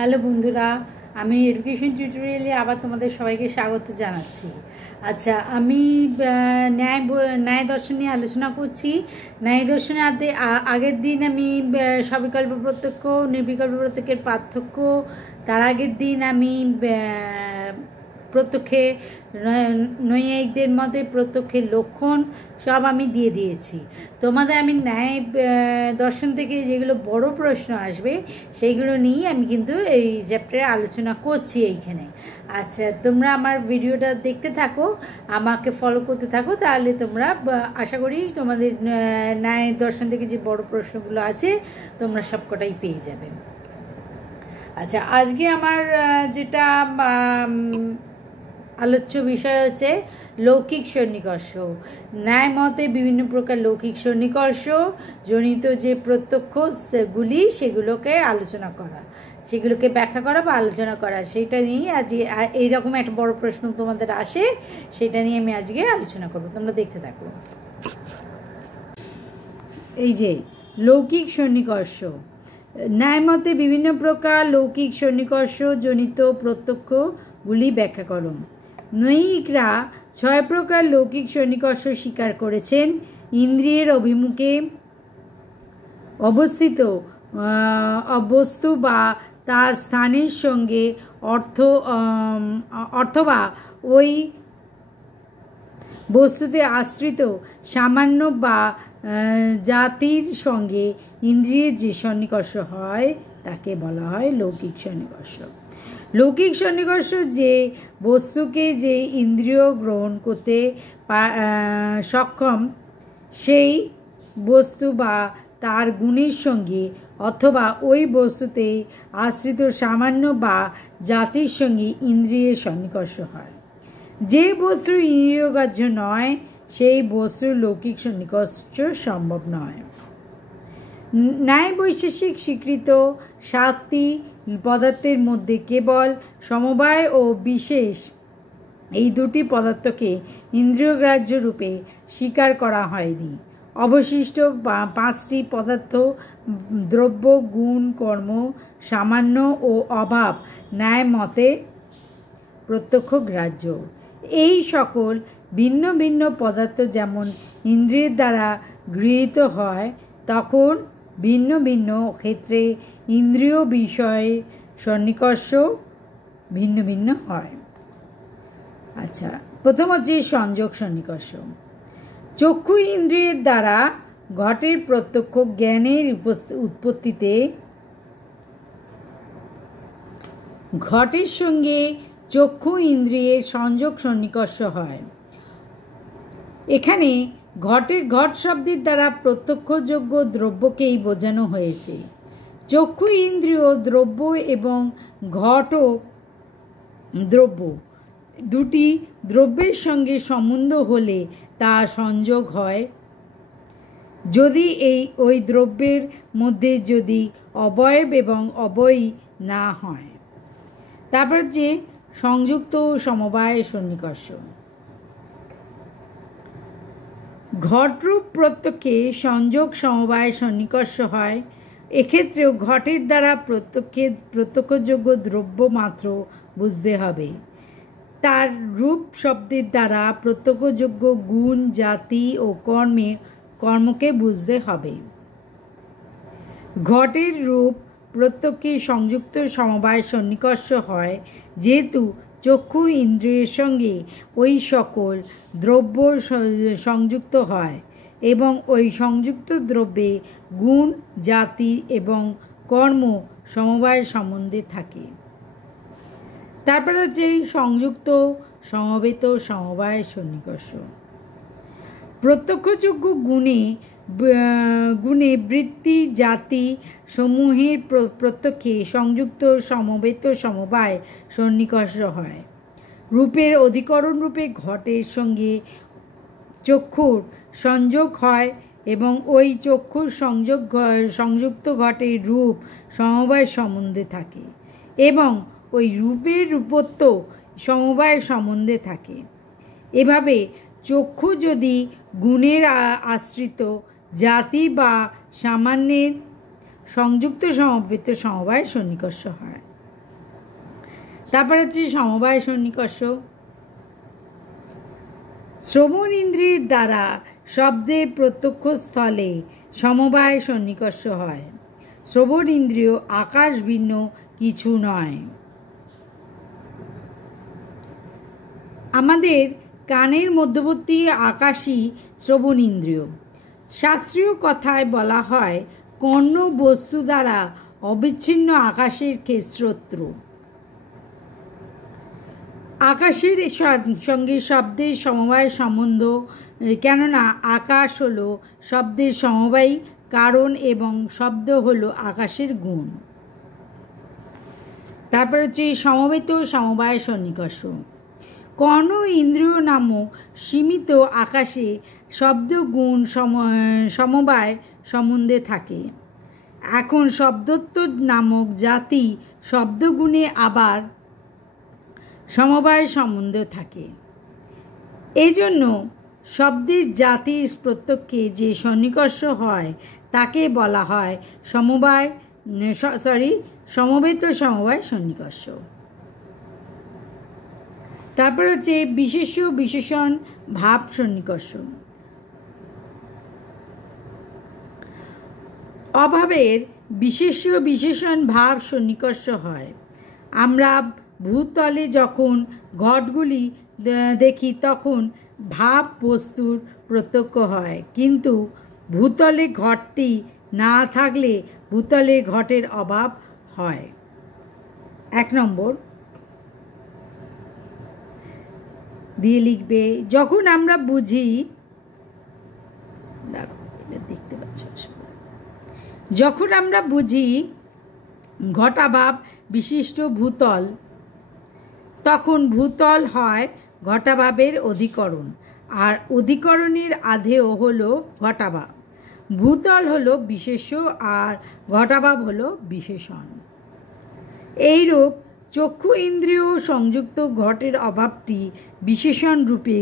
Hello বন্ধুরা, আমি education টিউটোরিয়ালে আবার তোমাদের সবাইকে স্বাগত জানাচ্ছি। আচ্ছা, আমি ন্যায় দর্শন নিয়ে আলোচনা করছি। ন্যায় দর্শনে আগের দিন আমি সবিকল্প প্রত্যক্ষ নির্বিকল্প প্রত্যক্ষের পার্থক্য, তার আগের দিন আমি প্রত্যক্ষে নৈয়ায়িকদের মতে প্রত্যক্ষের লক্ষণ সব আমি দিয়ে দিয়েছি। তোমাদের আমি ন্যায় দর্শন থেকে যেগুলো বড় প্রশ্ন আসবে সেইগুলো নিয়ে আমি কিন্তু এই চ্যাপ্টারে আলোচনা করছি এইখানে। আচ্ছা, তোমরা আমার ভিডিওটা দেখতে থাকো, আমাকে ফলো করতে থাকো, তাহলে তোমরা আশা করি তোমাদের ন্যায় দর্শন থেকে যে বড় প্রশ্নগুলো আছে তোমরা সবকটাই পেয়ে যাবে। আচ্ছা, আজকে আমার যেটা আলোচ্য বিষয় হচ্ছে লৌকিক সন্নিকর্ষ। ন্যায় মতে বিভিন্ন প্রকার লৌকিক সন্নিকর্ষ জনিত যে প্রত্যক্ষগুলি সেগুলোকে আলোচনা করা, সেগুলোকে ব্যাখ্যা করা বা আলোচনা করা, সেটা নিয়ে আজ এইরকম একটা বড় প্রশ্ন তোমাদের আসে, সেটা নিয়ে আমি আজকে আলোচনা করব। তোমরা দেখতে থাকো। এই যে লৌকিক সন্নিকর্ষ, ন্যায় মতে বিভিন্ন প্রকার লৌকিক সন্নিকর্ষ জনিত প্রত্যক্ষগুলি ব্যাখ্যা করো। নৈয়িকরা 6 প্রকার লৌকিক সন্নিকর্ষ স্বীকার করেছেন। ইন্দ্রিয়ের অভিমুখে অবস্থিত বস্তু বা তার স্থানের সঙ্গে অথবা ওই বস্তুতে আশ্রিত সামান্য বা জাতির সঙ্গে ইন্দ্রিয়ের যে সন্নিকর্ষ হয় তাকে বলা হয় লৌকিক সন্নিকর্ষ। লৌকিক সন্নিকর্ষ যে বস্তুকে যে ইন্দ্রিয় গ্রহণ করতে সক্ষম সেই বস্তু বা তার গুণের সঙ্গে অথবা ওই বস্তুতে আশ্রিত সামান্য বা জাতির সঙ্গে ইন্দ্রিয়ের সন্নিকর্ষ হয়। যে বস্তু ইন্দ্রিয়গ্রাহ্য নয় সেই বস্তুর লৌকিক সন্নিকর্ষ সম্ভব নয়। ন্যায় বৈশেষিক স্বীকৃত 7টি পদার্থের মধ্যে কেবল সমবায় ও বিশেষ এই দুটি পদার্থকে ইন্দ্রিয়গ্রাহ্য রূপে স্বীকার করা হয়নি। অবশিষ্ট 5টি পদার্থ দ্রব্য, গুণ, কর্ম, সামান্য ও অভাব ন্যায় মতে প্রত্যক্ষ গ্রাহ্য। এই সকল ভিন্ন ভিন্ন পদার্থ যেমন ইন্দ্রিয়ের দ্বারা গৃহীত হয়, তখন ভিন্ন ভিন্ন ক্ষেত্রে ইন্দ্রিয় বিষয়ে সন্নিকর্ষ ভিন্ন ভিন্ন হয়। আচ্ছা, প্রথম হচ্ছে সংযোগ সন্নিকর্ষ। চক্ষু ইন্দ্রিয়ের দ্বারা ঘটের প্রত্যক্ষ জ্ঞানের উৎপত্তিতে ঘটের সঙ্গে চক্ষু ইন্দ্রিয়ের সংযোগ সন্নিকর্ষ হয়। এখানে ঘট শব্দের দ্বারা প্রত্যক্ষযোগ্য দ্রব্যকেই বোঝানো হয়েছে। চক্ষু ইন্দ্রিয় দ্রব্য এবং ঘটও দ্রব্য, দুটি দ্রব্যের সঙ্গে সম্বন্ধ হলে তা সংযোগ হয়। যদি ওই দ্রব্যের মধ্যে যদি অবয়ব এবং অবয়ী না হয়। তারপর যে সংযুক্ত সমবায় সন্নিকর্ষ। ঘটরূপ প্রত্যক্ষে সংযোগ সমবায় সন্নিকর্ষ হয়। এক্ষেত্রেও ঘটের দ্বারা প্রত্যক্ষযোগ্য দ্রব্য মাত্র বুঝতে হবে। তার রূপ শব্দের দ্বারা প্রত্যক্ষযোগ্য গুণ, জাতি ও কর্মকে বুঝতে হবে। ঘটের রূপ প্রত্যক্ষে সংযুক্ত সমবায় সন্নিকর্ষ হয়, যেহেতু চক্ষু ইন্দ্রিয়ের সঙ্গে ওই সকল দ্রব্য সংযুক্ত হয় এবং ওই সংযুক্ত দ্রব্যে গুণ, জাতি এবং কর্ম সমবায় সম্বন্ধে থাকে। তারপর হচ্ছে সংযুক্ত সমবেত সমবায় সন্নিকর্ষ। প্রত্যক্ষযোগ্য গুণে বৃত্তি জাতি সমূহের প্রত্যক্ষে সংযুক্ত সমবেত সমবায় সন্নিকর্ষ হয়। রূপের অধিকরণ রূপে ঘটের সঙ্গে চক্ষুর সংযোগ হয় এবং ওই চক্ষুর সংযুক্ত ঘটের রূপ সমবায় সম্বন্ধে থাকে এবং ওই রূপের রূপত্ব সমবায় সম্বন্ধে থাকে। এভাবে চক্ষু যদি গুণের আশ্রিত জাতি বা সামান্যের সংযুক্ত সমবেত সমবায় সন্নিকর্ষ হয়। তারপর হচ্ছে সমবায় সন্নিকর্ষ। শ্রবণ ইন্দ্রিয়ের দ্বারা শব্দের প্রত্যক্ষ স্থলে সমবায় সন্নিকর্ষ হয়। শ্রবণ ইন্দ্রিয় আকাশ ভিন্ন কিছু নয়। আমাদের কানের মধ্যবর্তী আকাশই শ্রবণ ইন্দ্রিয়। শাস্ত্রীয় কথায় বলা হয় কর্ণ বস্তু দ্বারা অবিচ্ছিন্ন আকাশের ক্ষেত্রত্র। আকাশের সঙ্গে শব্দের সমবায় সম্বন্ধ, কেননা আকাশ হলো শব্দের সমবায়ী কারণ এবং শব্দ হলো আকাশের গুণ। তারপর হচ্ছে সমবেত সমবায় সন্নিকর্ষ। কর্ণ ইন্দ্রিয় নামক সীমিত আকাশে শব্দ গুণ সমবায় সম্বন্ধে থাকে। এখন শব্দত্ব নামক জাতি শব্দগুণে আবার সমবায় সম্বন্ধ থাকে। এই জন্য শব্দের জাতির প্রত্যক্ষে যে সন্নিকর্ষ হয় তাকে বলা হয় সমবেত সমবায় সন্নিকর্ষ। তারপর হচ্ছে বিশেষ্য বিশেষণ ভাব সন্নিকর্ষ। অভাবের বিশেষ্য বিশেষণ ভাব সন্নিকর্ষ হয়। আমরা ভূতলে যখন ঘটগুলি দেখি তখন ভাব বস্তুর প্রত্যক্ষ হয়, কিন্তু ভূতলে ঘটটি না থাকলে ভূতলে ঘটের অভাব হয়। 1 নম্বর দিয়ে লিখবে, যখন আমরা বুঝি, দেখতে পাচ্ছ, যখন আমরা বুঝি ঘটাভাব বিশিষ্ট ভূতল, তখন ভূতল হয় ঘটাভাবের অধিকরণ, আর অধিকরণের আধেয় হলো ঘটাভাব। ভূতল হলো বিশেষ্য আর ঘটাভাব হলো বিশেষণ। এইরূপ চক্ষু ইন্দ্রিয় সংযুক্ত ঘটের অভাবটি বিশেষণ রূপে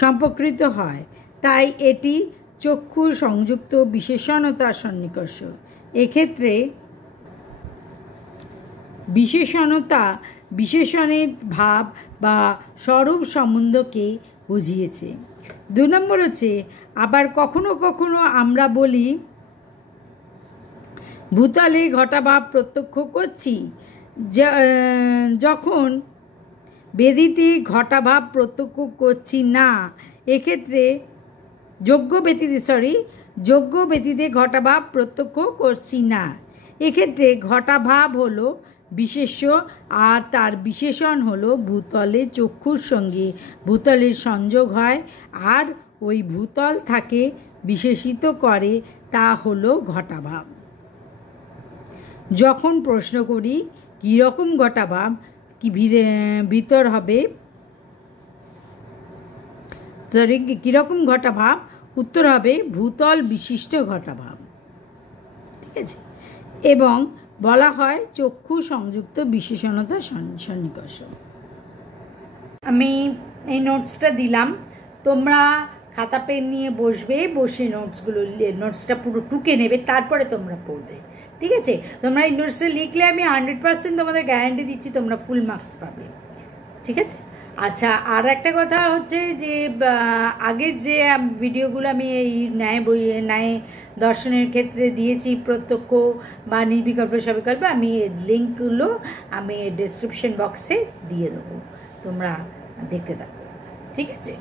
সম্পর্কিত হয়, তাই এটি চক্ষু সংযুক্ত বিশেষণতার সন্নিকর্ষ। এক্ষেত্রে বিশেষণতা বিশেষণের ভাব বা স্বরূপ সম্বন্ধকে বুঝিয়েছে। 2 নম্বর হচ্ছে, আবার কখনো কখনো আমরা বলি ভূতলে ঘটাভাব প্রত্যক্ষ করছি, যখন বেদিতে ঘটাভাব প্রত্যক্ষ করছি না। এক্ষেত্রে যোগ্য ব্যতীতে ঘটাভাব প্রত্যক্ষ করছি না। এক্ষেত্রে ঘটাভাব হলো বিশেষ্য আর তার বিশেষণ হলো ভূতলে চক্ষুর সঙ্গে ভূতলের সংযোগ হয় আর ওই ভূতল থাকে বিশেষিত করে, তা হলো ঘটাভাব। যখন প্রশ্ন করি কীরকম ঘটাভাব, ভিতর হবে কীরকম ঘটাভাব, উত্তর হবে ভূতল বিশিষ্ট ঘটাভাব। ঠিক আছে, এবং বলা হয় চক্ষু সংযুক্ত বিশেষণতা সন্নিকর্ষ। আমি এই নোটসটা দিলাম, তোমরা খাতা পেন নিয়ে বসবে, বসে নোটসটা পুরো টুকে নেবে, তারপরে তোমরা পড়বে। ঠিক আছে, তোমরা এই নোটসটা লিখলে আমি 100% তোমাদের গ্যারান্টি দিচ্ছি তোমরা ফুল মার্কস পাবে। ঠিক আছে, আচ্ছা, আর একটা কথা হচ্ছে যে আগের যে ভিডিওগুলো আমি এই ন্যায় দর্শনের ক্ষেত্রে দিয়েছি, প্রত্যক্ষ বা নির্বিকল্প সবিকল্প, আমি লিঙ্কগুলো আমি ডেসক্রিপশন বক্সে দিয়ে দেবো, তোমরা দেখতে থাকো। ঠিক আছে।